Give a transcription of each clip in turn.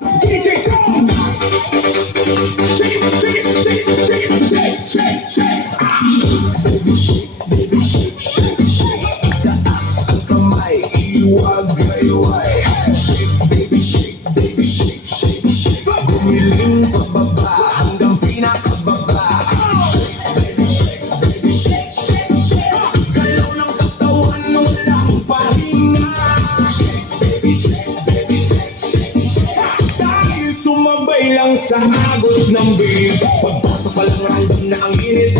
DJ Tom! Shake, shake, shake, shake, shake, shake, shake. Baby shake, baby shake, shake, shake. Itaas ang kamay, iwag-iway. Shake, baby shake, baby shake, shake, shake. Gumiling pababa hanggang pinakababa. Shake, baby shake, baby shake, shake, shake. Galaw ng katawan, walang pahinga. Shake, baby shake, baby shake, shake, shake. Dahil sumabay lang sa agos ng beat. Pagpasok pa lang random na ang init.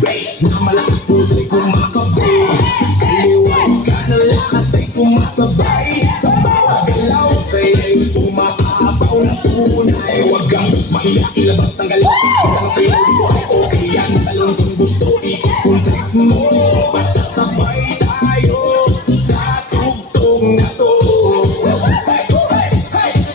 Bass na malakas puso'y kumakabay. Kaliwag ka na lahat ay sumasabay. Sa bawat galaw sa'yo'y umaapaw na tunay. Huwag kang mahiya, ilabas ang galaw. Ang sa'yo ko ay okay yan. Talong kung gusto, ikot kung trip mo. Basta sabay tayo sa tugtog na to.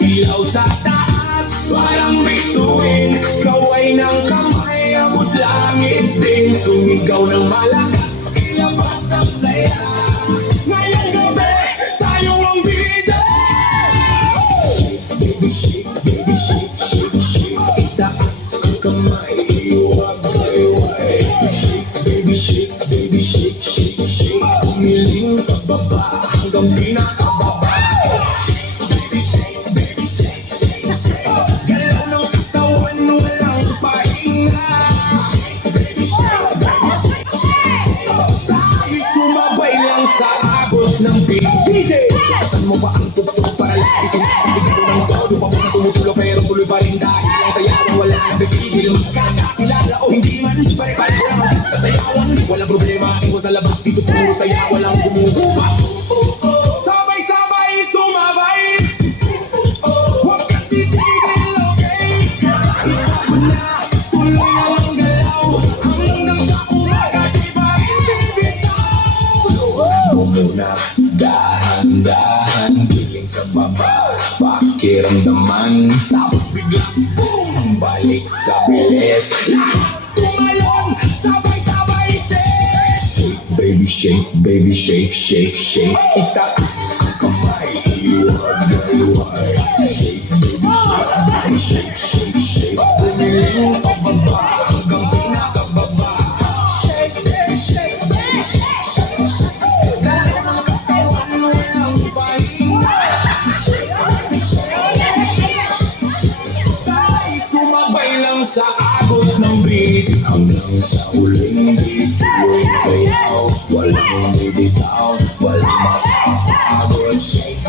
Ilaw sa taas, parang bituin. Kaway ng kamay, abot langit din. Sumigaw ng malakas, ilabas ang saya. Ngayong gabi, tayo ang bida. Baby shake, baby shake, shake, shake. Itaas ang kamay, iwag-iway. Shake, baby shake, baby shake, shake, shake. Umiling pababa hanggang pinakababa. Baby shake, baby shake, shake, shake. Galaw ng katawan, walang pahinga. Baby shake, baby shake, shake, shake. Tayo sumabay lang sa agos ng beat. DJ, saan mo ba ang tugtog para lapit ang kapasigaw ng todo? Pabos na tumutulo pero tuloy pa rin dahil ang sayawan wala nang bibigil. Magkakakilala o hindi man, pare-pareho lang ang sayawan. Walang problema, iwas sa labas, dito puro saya, walang gumugupas. Sabay-sabay sumabay. Huwag kang titigil, okay? Kahit mo na, tuloy na ang galaw. Hanggang sa umaga, di ba hindi bitaw? Muna, dahan-dahan, giling sa baba, pakiramdaman. Tapos bigla, boom, balik sa bilis. Lahat tumalon, sabay-sabay say. Baby shake, baby shake, shake, shake. Itaas ang kamay, iwag-iway. Shake, baby shake, shake, shake. Gumiling pababa hanggang pinakababa. Shake, baby shake, baby shake, shake, shake. Galaw ng katawan, walang pahinga. Shake, baby shake, baby shake, shake, shake. Tayo sumabay lang sa agos ng beat. Hanggang sa huling beat, tuloy sayaw. Walang bibitaw, walang makakapagod. Shake,